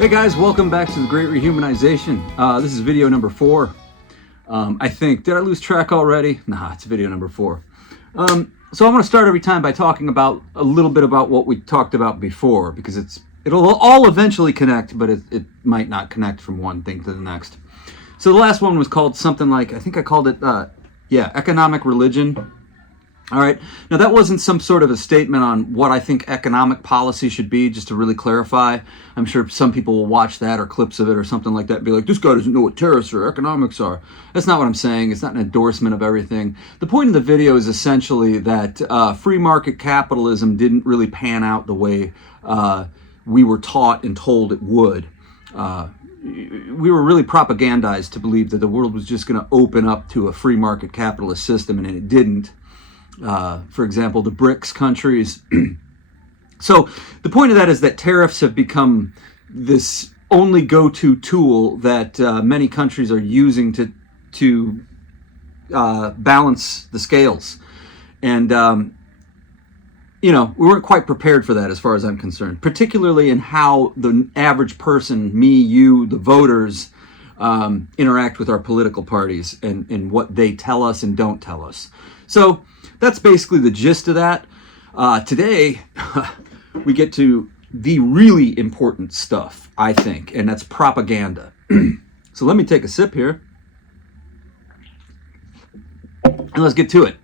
Hey guys, welcome back to the Great Rehumanization. This is video number 4. I think, did I lose track already? Nah, it's video number 4. So I'm going to start every time by talking about a little bit about what we talked about before, because it'll all eventually connect, but it might not connect from one thing to the next. So the last one was called something like, I think I called it, economic religion. All right. Now, that wasn't some sort of a statement on what I think economic policy should be, just to really clarify. I'm sure some people will watch that or clips of it or something like that and be like, this guy doesn't know what tariffs or economics are. That's not what I'm saying. It's not an endorsement of everything. The point of the video is essentially that free market capitalism didn't really pan out the way we were taught and told it would. We were really propagandized to believe that the world was just going to open up to a free market capitalist system, and it didn't. For example, the BRICS countries. So the point of that is that tariffs have become this only go-to tool that many countries are using to balance the scales. And, we weren't quite prepared for that as far as I'm concerned, particularly in how the average person, me, you, the voters, interact with our political parties and what they tell us and don't tell us. So that's basically the gist of that. Today, we get to the really important stuff, I think, and that's propaganda. So let me take a sip here, and let's get to it.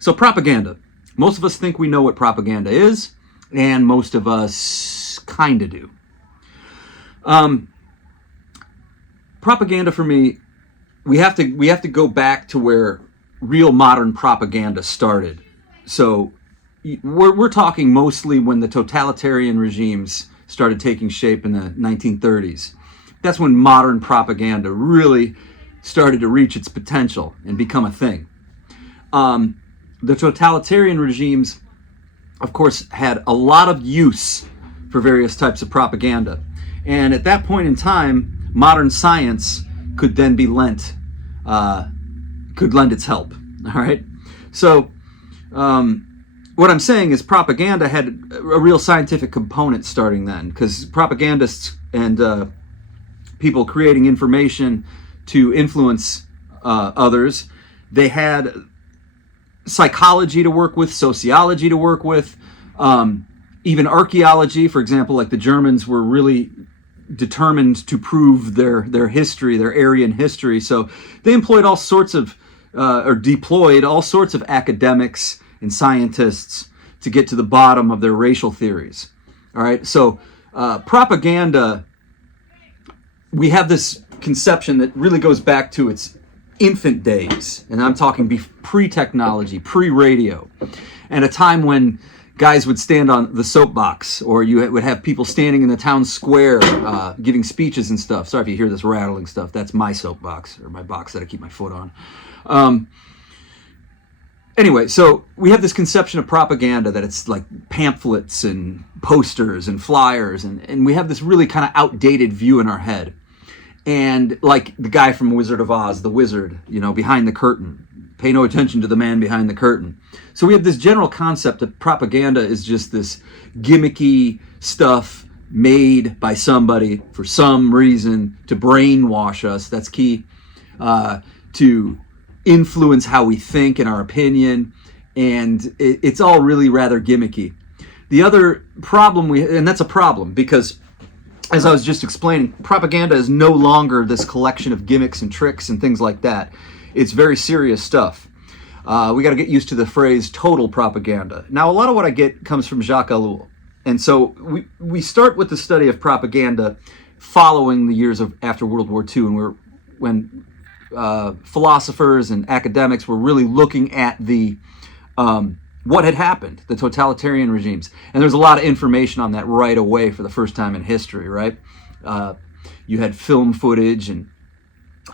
So propaganda. Most of us think we know what propaganda is, and most of us kind of do. Propaganda, for me, we have to go back to where real modern propaganda started. So we're talking mostly when the totalitarian regimes started taking shape in the 1930s. That's when modern propaganda really started to reach its potential and become a thing. The totalitarian regimes, of course, had a lot of use for various types of propaganda. And at that point in time, modern science could then be lent its help. All right. So what I'm saying is propaganda had a real scientific component starting then, because propagandists and people creating information to influence others, they had psychology to work with, sociology to work with, even archaeology. For example, like the Germans were really determined to prove their history, their Aryan history. So they employed all sorts of, or deployed all sorts of academics and scientists to get to the bottom of their racial theories. All right. So propaganda, we have this conception that really goes back to its infant days. And I'm talking pre-technology, pre-radio, and a time when guys would stand on the soapbox, or you would have people standing in the town square giving speeches and stuff. Sorry if you hear this rattling stuff. That's my soapbox, or my box that I keep my foot on. Anyway, so we have this conception of propaganda that it's like pamphlets and posters and flyers, and we have this really kind of outdated view in our head. And like the guy from Wizard of Oz, the wizard, behind the curtain. Pay no attention to the man behind the curtain. So we have this general concept that propaganda is just this gimmicky stuff made by somebody for some reason to brainwash us. That's key. To influence how we think and our opinion. And it's all really rather gimmicky. The other problem and that's a problem, because as I was just explaining, propaganda is no longer this collection of gimmicks and tricks and things like that. It's very serious stuff. We got to get used to the phrase total propaganda. Now, a lot of what I get comes from Jacques Ellul. And so we start with the study of propaganda following the years after World War II, and when philosophers and academics were really looking at what had happened, the totalitarian regimes. And there's a lot of information on that right away for the first time in history, right? You had film footage and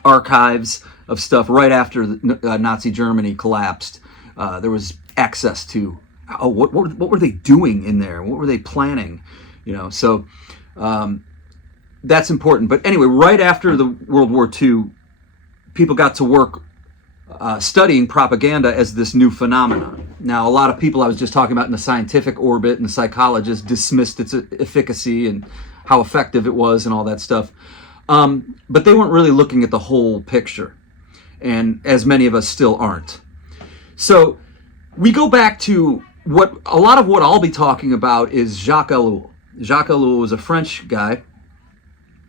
archives of stuff right after Nazi Germany collapsed. There was access to, what were they doing in there? What were they planning? So that's important. But anyway, right after the World War II, people got to work studying propaganda as this new phenomenon. Now, a lot of people I was just talking about in the scientific orbit and the psychologists dismissed its efficacy, and how effective it was and all that stuff. But they weren't really looking at the whole picture, and as many of us still aren't. So we go back to a lot of what I'll be talking about is Jacques Ellul. Jacques Ellul was a French guy,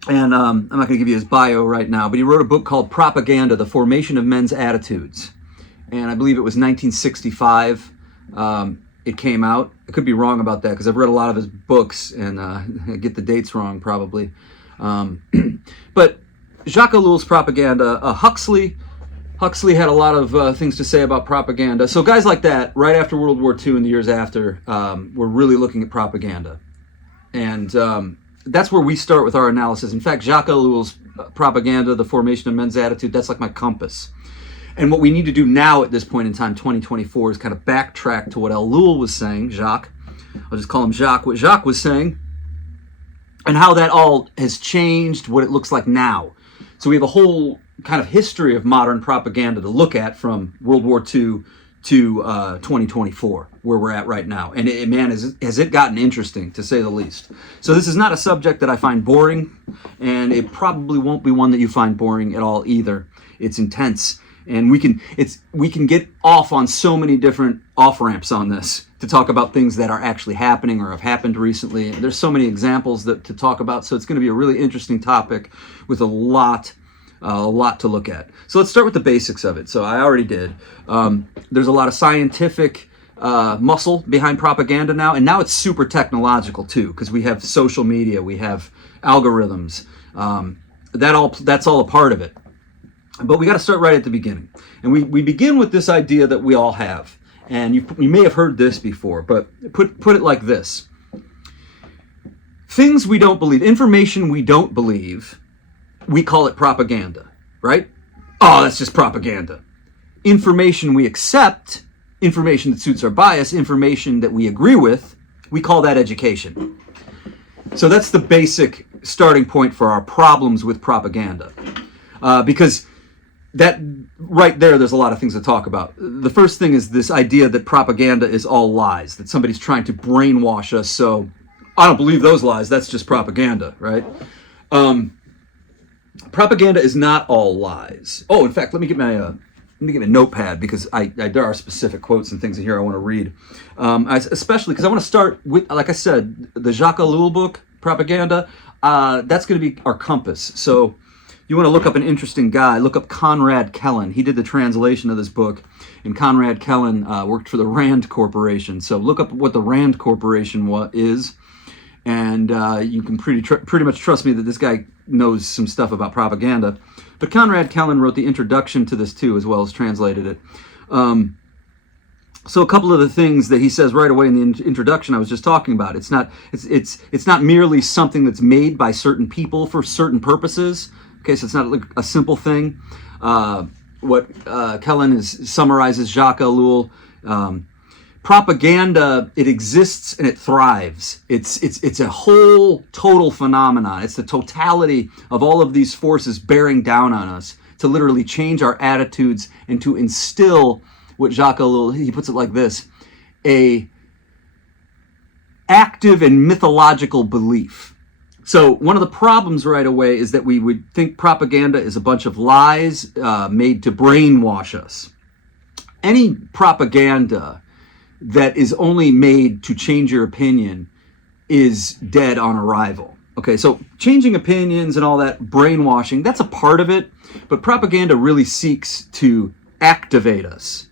and I'm not going to give you his bio right now, but he wrote a book called Propaganda, The Formation of Men's Attitudes. And I believe it was 1965 it came out. I could be wrong about that because I've read a lot of his books and I get the dates wrong probably. But Jacques Ellul's Propaganda, Huxley had a lot of things to say about propaganda. So guys like that, right after World War II and the years after, were really looking at propaganda. And that's where we start with our analysis. In fact, Jacques Ellul's Propaganda, The Formation of Men's Attitude, that's like my compass. And what we need to do now at this point in time, 2024, is kind of backtrack to what Ellul was saying, Jacques. I'll just call him Jacques. What Jacques was saying, and how that all has changed, what it looks like now. So we have a whole kind of history of modern propaganda to look at from World War II to 2024, where we're at right now. And man, has it gotten interesting, to say the least. So this is not a subject that I find boring, and it probably won't be one that you find boring at all either. It's intense. And we can get off on so many different off-ramps on this to talk about things that are actually happening or have happened recently. There's so many examples to talk about, so it's going to be a really interesting topic with a lot to look at. So let's start with the basics of it. So I already did. There's a lot of scientific muscle behind propaganda now, and now it's super technological too, because we have social media, we have algorithms. That's all a part of it. But we got to start right at the beginning. And we begin with this idea that we all have. And you may have heard this before, but put it like this. Things we don't believe, information we don't believe, we call it propaganda, right? Oh, that's just propaganda. Information we accept, information that suits our bias, information that we agree with, we call that education. So that's the basic starting point for our problems with propaganda. Because that right there's a lot of things to talk about. The first thing is this idea that propaganda is all lies, that somebody's trying to brainwash us. So I don't believe those lies. That's just propaganda, right? Propaganda is not all lies. Oh, in fact, let me get my notepad, because there are specific quotes and things in here I want to read. Especially because I want to start with, like I said, the Jacques Ellul book, Propaganda. That's going to be our compass. So you want to look up an interesting guy, look up Conrad Kellen. He did the translation of this book, and Conrad Kellen worked for the Rand Corporation. So look up what the Rand Corporation is, and you can pretty much trust me that this guy knows some stuff about propaganda. But Conrad Kellen wrote the introduction to this too, as well as translated it. So a couple of the things that he says right away in the introduction I was just talking about. It's not merely something that's made by certain people for certain purposes. Okay, so it's not like a simple thing. What Kellen summarizes Jacques Ellul. Propaganda, it exists and it thrives. It's a whole total phenomenon. It's the totality of all of these forces bearing down on us to literally change our attitudes and to instill what Jacques Ellul, he puts it like this, a active and mythological belief. So one of the problems right away is that we would think propaganda is a bunch of lies made to brainwash us. Any propaganda that is only made to change your opinion is dead on arrival. Okay, so changing opinions and all that brainwashing, that's a part of it, but propaganda really seeks to activate us,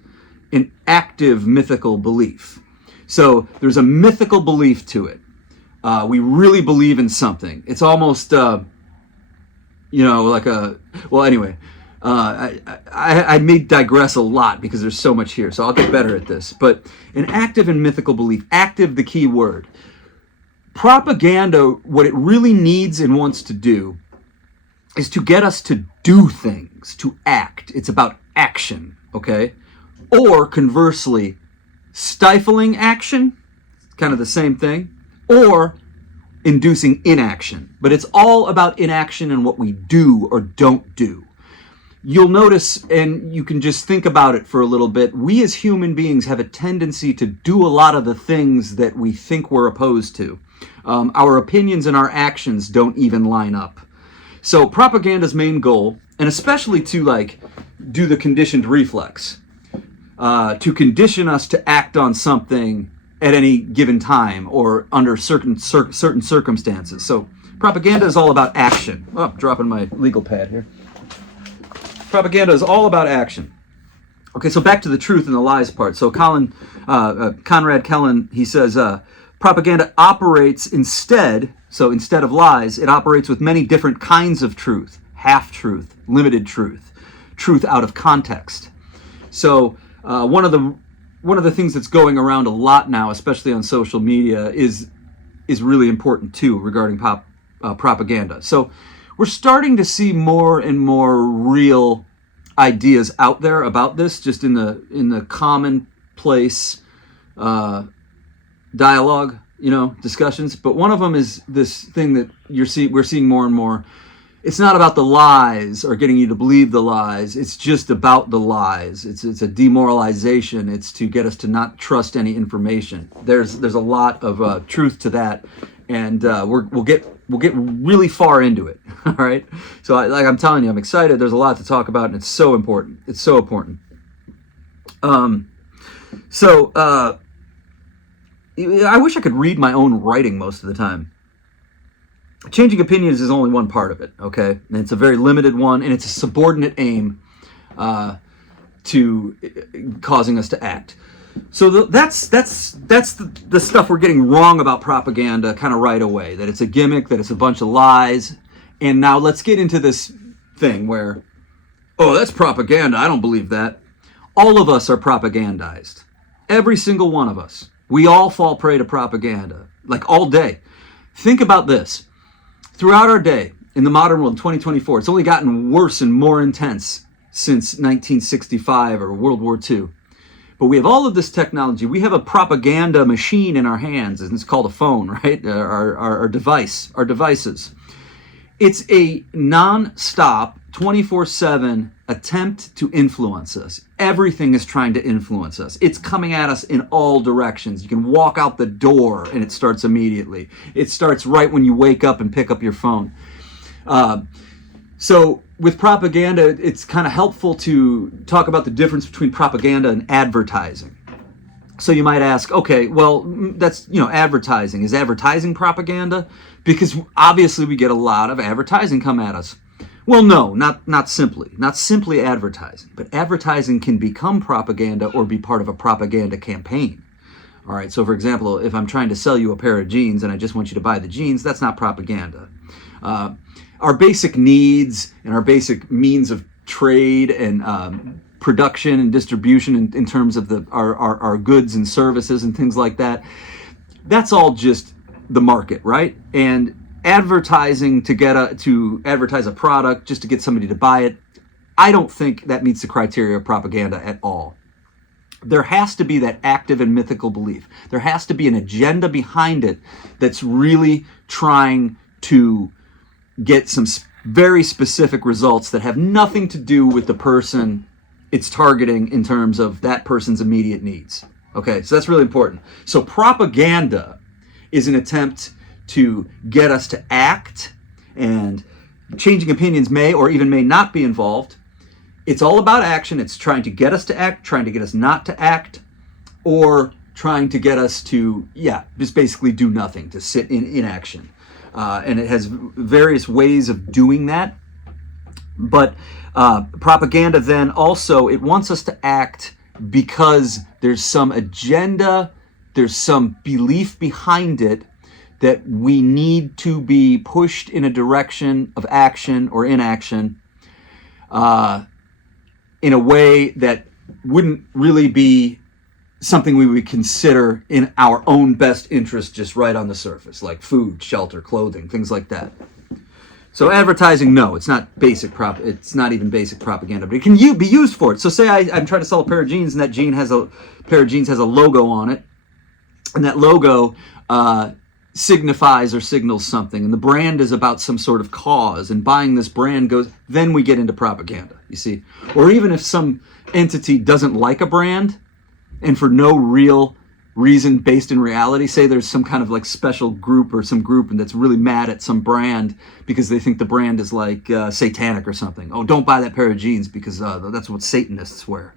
an active mythical belief. So there's a mythical belief to it. We really believe in something. It's almost, like well, anyway, I may digress a lot because there's so much here, so I'll get better at this. But an active and mythical belief, active, the key word. Propaganda, what it really needs and wants to do is to get us to do things, to act. It's about action, okay? Or conversely, stifling action, kind of the same thing, or inducing inaction. But it's all about inaction and what we do or don't do. you'll notice, and you can just think about it for a little bit, we as human beings have a tendency to do a lot of the things that we think we're opposed to. Our opinions and our actions don't even line up. So propaganda's main goal, and especially to like do the conditioned reflex, to condition us to act on something at any given time or under certain circumstances. So propaganda is all about action. Oh, dropping my legal pad here. Propaganda is all about action. Okay, so back to the truth and the lies part. So Conrad Kellen, he says, propaganda operates instead of lies, it operates with many different kinds of truth: half-truth, limited truth, truth out of context. So one of the things that's going around a lot now, especially on social media, is really important too regarding propaganda. So we're starting to see more and more real ideas out there about this, just in the commonplace dialogue, discussions. But one of them is this thing that we're seeing more and more. It's not about the lies or getting you to believe the lies. It's just about the lies. It's a demoralization. It's to get us to not trust any information. There's a lot of truth to that, and we'll get really far into it. All right. So I'm telling you, I'm excited. There's a lot to talk about, and it's so important. It's so important. I wish I could read my own writing most of the time. Changing opinions is only one part of it, okay? And it's a very limited one, and it's a subordinate aim to causing us to act. So that's the stuff we're getting wrong about propaganda kind of right away, that it's a gimmick, that it's a bunch of lies. And now let's get into this thing where, oh, that's propaganda, I don't believe that. All of us are propagandized. Every single one of us. We all fall prey to propaganda, like all day. Think about this. Throughout our day, in the modern world, in 2024, it's only gotten worse and more intense since 1965 or World War II. But we have all of this technology. We have a propaganda machine in our hands, and it's called a phone, right? Our devices. It's a non-stop, 24/7 attempt to influence us. Everything is trying to influence us. It's coming at us in all directions. You can walk out the door and it starts immediately. It starts right when you wake up and pick up your phone. So with propaganda, it's kind of helpful to talk about the difference between propaganda and advertising. So you might ask, okay, well, that's, advertising. Is advertising propaganda? Because obviously we get a lot of advertising come at us. Well, no, not simply advertising, but advertising can become propaganda or be part of a propaganda campaign. All right, so for example, if I'm trying to sell you a pair of jeans and I just want you to buy the jeans, that's not propaganda. Our basic needs and our basic means of trade and production and distribution in terms of our goods and services and things like that, that's all just the market, right? And advertising to advertise a product just to get somebody to buy it, I don't think that meets the criteria of propaganda at all. There has to be that active and mythical belief. There has to be an agenda behind it that's really trying to get some very specific results that have nothing to do with the person it's targeting in terms of that person's immediate needs. Okay, so that's really important. So propaganda is an attempt to get us to act, and changing opinions may or even may not be involved. It's all about action. It's trying to get us to act, trying to get us not to act, or trying to get us to, just basically do nothing, to sit in inaction. And it has various ways of doing that. But propaganda then also, it wants us to act because there's some agenda, there's some belief behind it that we need to be pushed in a direction of action or inaction in a way that wouldn't really be something we would consider in our own best interest just right on the surface, like food, shelter, clothing, things like that. So advertising, no, it's not it's not even basic propaganda, but it can be used for it. So say I'm trying to sell a pair of jeans, and pair of jeans has a logo on it, and that logo signifies or signals something, and the brand is about some sort of cause, and buying this brand goes, then we get into propaganda, you see. Or even if some entity doesn't like a brand, and for no real reason based in reality, say there's some kind of like special group or some group and that's really mad at some brand because they think the brand is like satanic or something. Oh, don't buy that pair of jeans because that's what Satanists wear.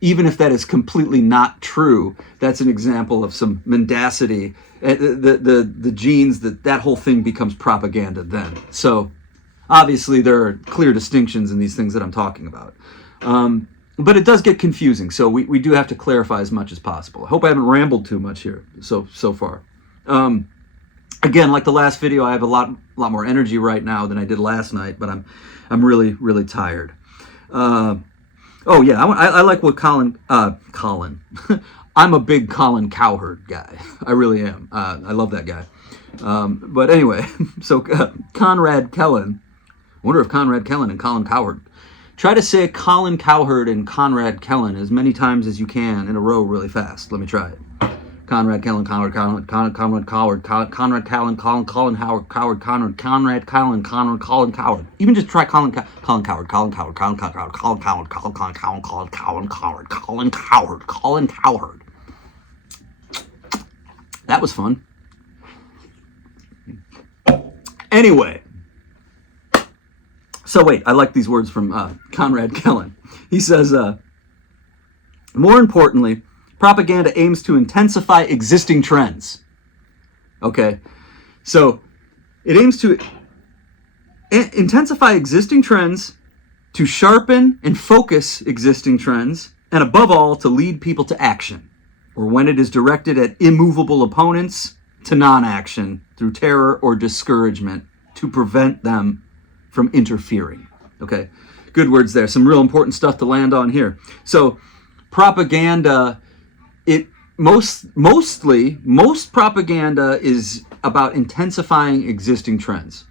Even if that is completely not true, that's an example of some mendacity. The genes, that whole thing becomes propaganda then. So obviously there are clear distinctions in these things that I'm talking about. But it does get confusing, so we do have to clarify as much as possible. I hope I haven't rambled too much here so far. Again, like the last video, I have a lot more energy right now than I did last night, but I'm really, really tired. Oh yeah, I like what Colin. I'm a big Colin Cowherd guy. I really am. I love that guy. But anyway, so Conrad Kellen. I wonder if Conrad Kellen and Colin Cowherd. Try to say Colin Cowherd and Conrad Kellen as many times as you can in a row really fast. Let me try it. Conrad Kellen, Conrad Cowherd, Conrad Cowherd, Conrad Kellen, Colin Howard, Conrad Kellen, Colin Cowherd. Even just try Colin Cowherd, Colin Cowherd. That was fun. Anyway. So wait, I like these words from Conrad Kellen. He says, more importantly, propaganda aims to intensify existing trends. Okay, so it aims to intensify existing trends, to sharpen and focus existing trends, and above all, to lead people to action, or when it is directed at immovable opponents, to non-action through terror or discouragement to prevent them from interfering. Okay, good words there. Some real important stuff to land on here. So propaganda, most propaganda is about intensifying existing trends.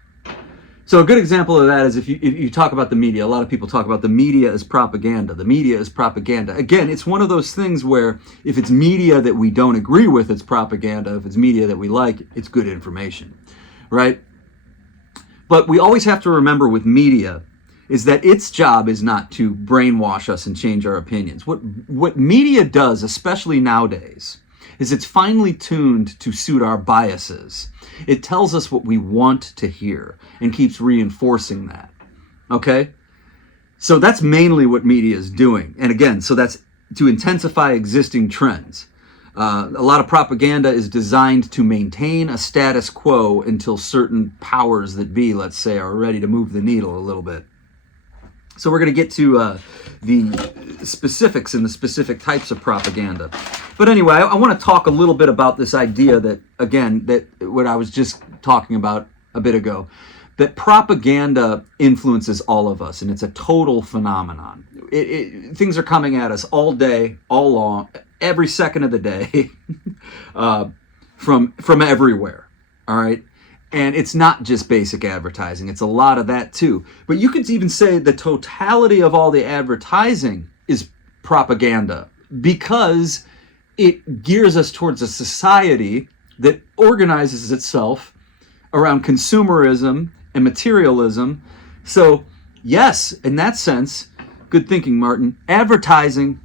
So a good example of that is if you talk about the media. A lot of people talk about the media as propaganda. The media is propaganda. Again, it's one of those things where if it's media that we don't agree with, it's propaganda. If it's media that we like, it's good information, right? But we always have to remember with media is that its job is not to brainwash us and change our opinions. What media does, especially nowadays, is it's finely tuned to suit our biases. It tells us what we want to hear and keeps reinforcing that. Okay? So that's mainly what media is doing. And again, so that's to intensify existing trends. A lot of propaganda is designed to maintain a status quo until certain powers that be, let's say, are ready to move the needle a little bit. So we're going to get to the specifics and the specific types of propaganda. But anyway, I want to talk a little bit about this idea that, again, that what I was just talking about a bit ago, that propaganda influences all of us, and it's a total phenomenon. Things are coming at us all day, all long, every second of the day, from everywhere, all right? And it's not just basic advertising. It's a lot of that too. But you could even say the totality of all the advertising is propaganda because it gears us towards a society that organizes itself around consumerism and materialism. So yes, in that sense, good thinking, Martin, advertising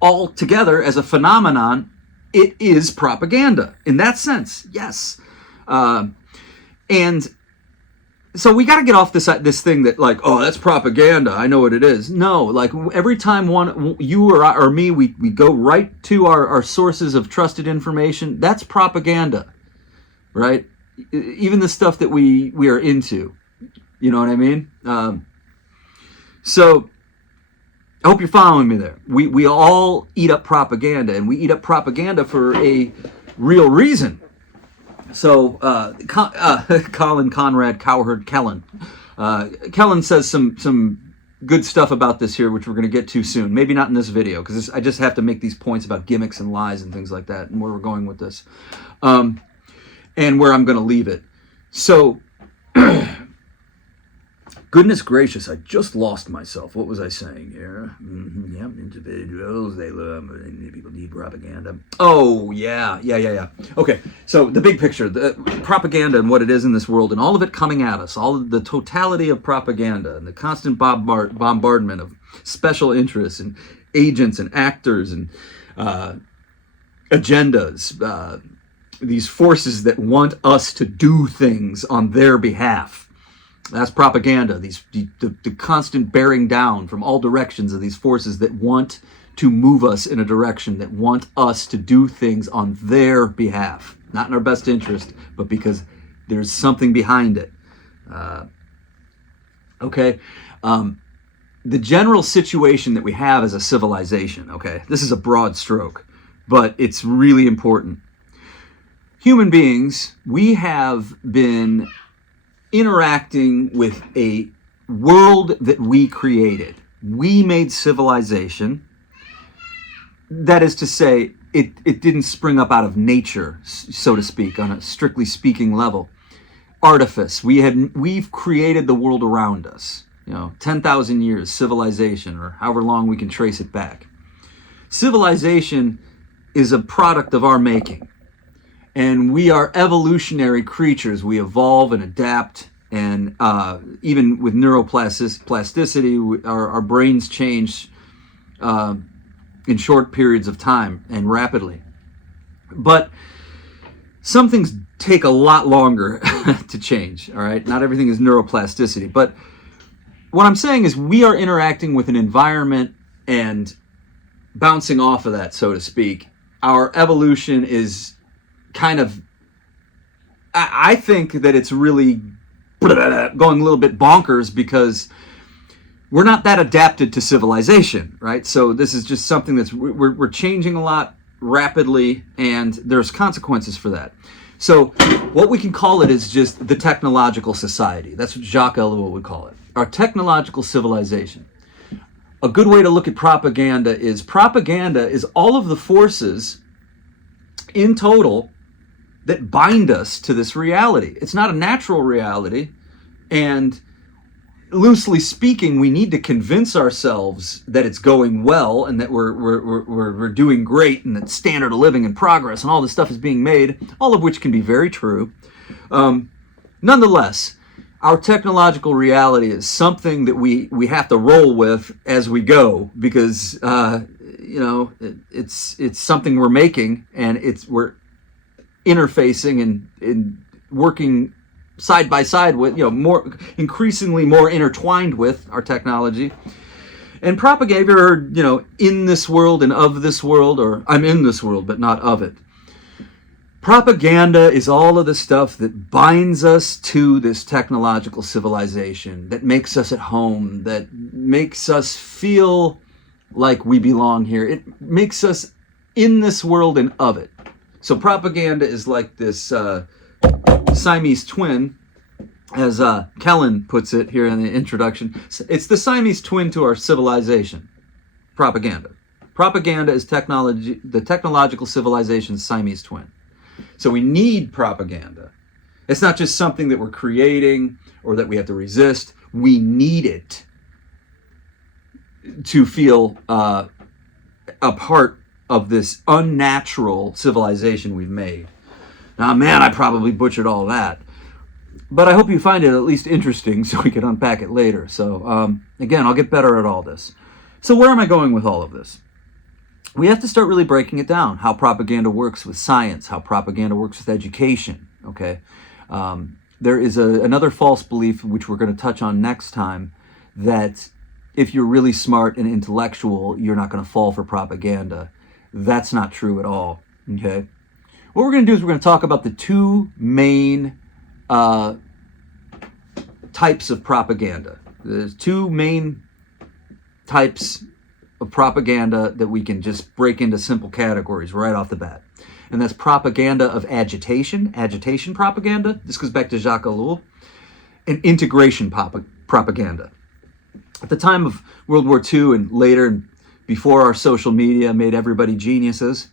altogether as a phenomenon, it is propaganda. In that sense, yes. And so we got to get off this thing that like, oh, that's propaganda. I know what it is. No, like every time you or me, we go right to our sources of trusted information. That's propaganda, right? Even the stuff that we are into, you know what I mean? So I hope you're following me there. We all eat up propaganda, and we eat up propaganda for a real reason. So, Colin Conrad Cowherd Kellen. Kellen says some good stuff about this here, which we're going to get to soon. Maybe not in this video, because I just have to make these points about gimmicks and lies and things like that, and where we're going with this, and where I'm going to leave it. So, Goodness gracious, I just lost myself. What was I saying here? Yep, individuals, they love, people need propaganda. Oh, yeah. Okay, so the big picture, the propaganda and what it is in this world, and all of it coming at us, all of the totality of propaganda, and the constant bombardment of special interests and agents and actors and agendas, these forces that want us to do things on their behalf. That's propaganda, the constant bearing down from all directions of these forces that want to move us in a direction, that want us to do things on their behalf. Not in our best interest, but because there's something behind it. The general situation that we have as a civilization, this is a broad stroke, but it's really important. Human beings, we have been interacting with a world that we created. We made civilization. That is to say, it didn't spring up out of nature, so to speak, on a strictly speaking level. Artifice. We've created the world around us. 10,000 years, civilization, or however long we can trace it back. Civilization is a product of our making. And we are evolutionary creatures. We evolve and adapt, and even with neuroplasticity, our brains change in short periods of time and rapidly. But some things take a lot longer to change, all right? Not everything is neuroplasticity. But what I'm saying is we are interacting with an environment and bouncing off of that, so to speak. Our evolution is kind of, I think that it's really going a little bit bonkers because we're not that adapted to civilization, right? So this is just something that's, we're changing a lot rapidly, and there's consequences for that. So what we can call it is just the technological society. That's what Jacques Ellul would call it. Our technological civilization. A good way to look at propaganda is all of the forces in total that bind us to this reality. It's not a natural reality, and loosely speaking, we need to convince ourselves that it's going well and that we're doing great and that standard of living and progress and all this stuff is being made, all of which can be very true. Nonetheless, our technological reality is something that we have to roll with as we go because it's something we're making, and we're interfacing and working side by side with, increasingly more intertwined with our technology. And propaganda, or, in this world and of this world, or I'm in this world but not of it. Propaganda is all of the stuff that binds us to this technological civilization, that makes us at home, that makes us feel like we belong here. It makes us in this world and of it. So propaganda is like this Siamese twin, as Kellen puts it here in the introduction. It's the Siamese twin to our civilization, propaganda. Propaganda is the technological civilization's Siamese twin. So we need propaganda. It's not just something that we're creating or that we have to resist. We need it to feel a part of this unnatural civilization we've made. Now, man, I probably butchered all that. But I hope you find it at least interesting so we can unpack it later. So, again, I'll get better at all this. So where am I going with all of this? We have to start really breaking it down, how propaganda works with science, how propaganda works with education, okay? There is another false belief, which we're going to touch on next time, that if you're really smart and intellectual, you're not going to fall for propaganda. That's not true at all, okay? What we're going to do is we're going to talk about the two main types of propaganda. There's two main types of propaganda that we can just break into simple categories right off the bat. And that's propaganda of agitation propaganda. This goes back to Jacques Ellul. And integration propaganda. At the time of World War II and later, and before our social media made everybody geniuses,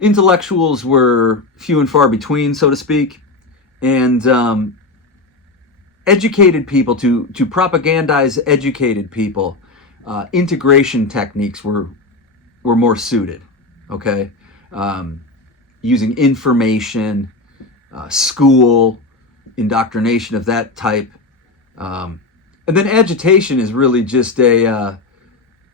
intellectuals were few and far between, so to speak. And educated people, to propagandize educated people, integration techniques were more suited. Okay, using information, school, indoctrination of that type, and then agitation is really just an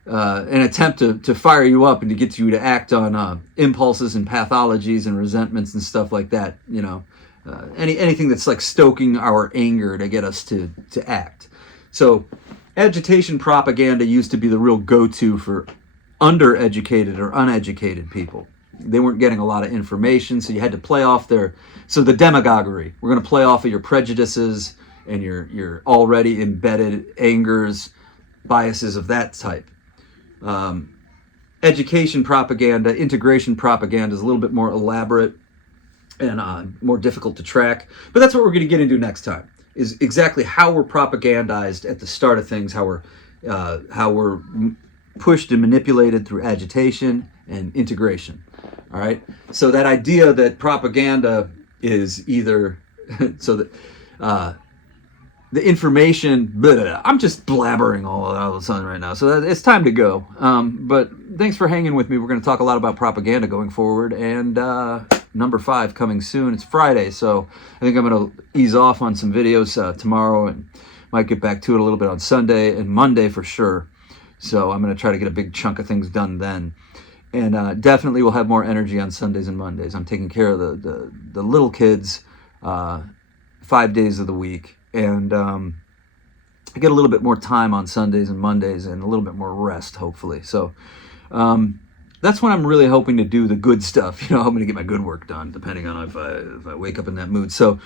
attempt to fire you up and to get you to act on impulses and pathologies and resentments and stuff like that. You know, anything that's like stoking our anger to get us to act. So agitation propaganda used to be the real go-to for undereducated or uneducated people. They weren't getting a lot of information, so you had to play off so the demagoguery. We're going to play off of your prejudices and your already embedded angers, biases of that type. Education propaganda, integration propaganda is a little bit more elaborate and more difficult to track. But that's what we're going to get into next time, is exactly how we're propagandized at the start of things, how we're pushed and manipulated through agitation and integration. All right. So that idea that propaganda is either so that the information, I'm just blabbering all of a sudden right now. So it's time to go. But thanks for hanging with me. We're going to talk a lot about propaganda going forward, and number 5 coming soon. It's Friday, so I think I'm going to ease off on some videos tomorrow, and might get back to it a little bit on Sunday and Monday for sure. So I'm going to try to get a big chunk of things done then. And definitely we'll have more energy on Sundays and Mondays. I'm taking care of the little kids 5 days of the week. And I get a little bit more time on Sundays and Mondays and a little bit more rest, hopefully. So that's when I'm really hoping to do the good stuff. You know, hoping to get my good work done, depending on if I wake up in that mood. So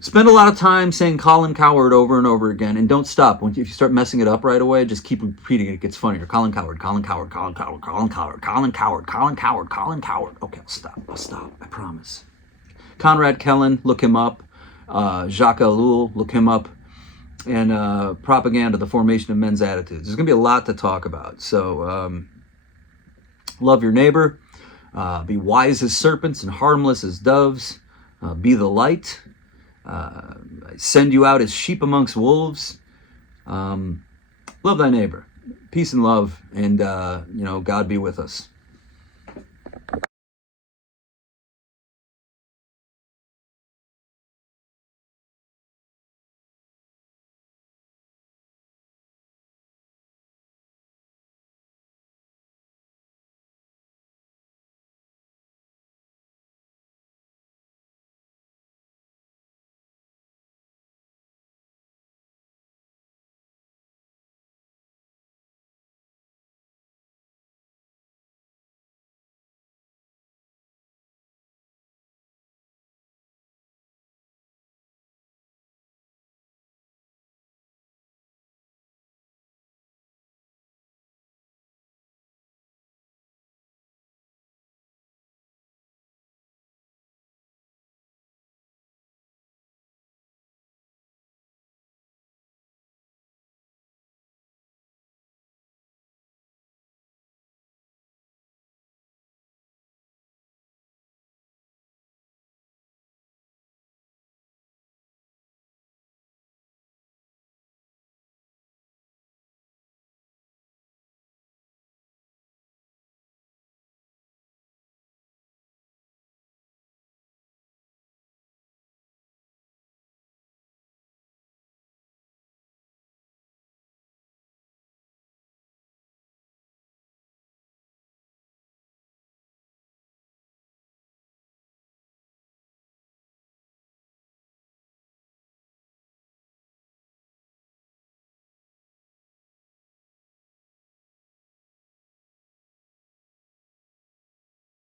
spend a lot of time saying Colin Coward over and over again, and don't stop. If you start messing it up right away, just keep repeating it. It gets funnier. Colin Coward, Colin Coward, Colin Coward, Colin Coward, Colin Coward, Colin Coward, Colin Coward. Okay, I'll stop. I promise. Conrad Kellen, look him up. Jacques Ellul, look him up. And propaganda, the formation of men's attitudes. There's going to be a lot to talk about. So love your neighbor. Be wise as serpents and harmless as doves. Be the light. I send you out as sheep amongst wolves. Love thy neighbor. Peace and love, and God be with us.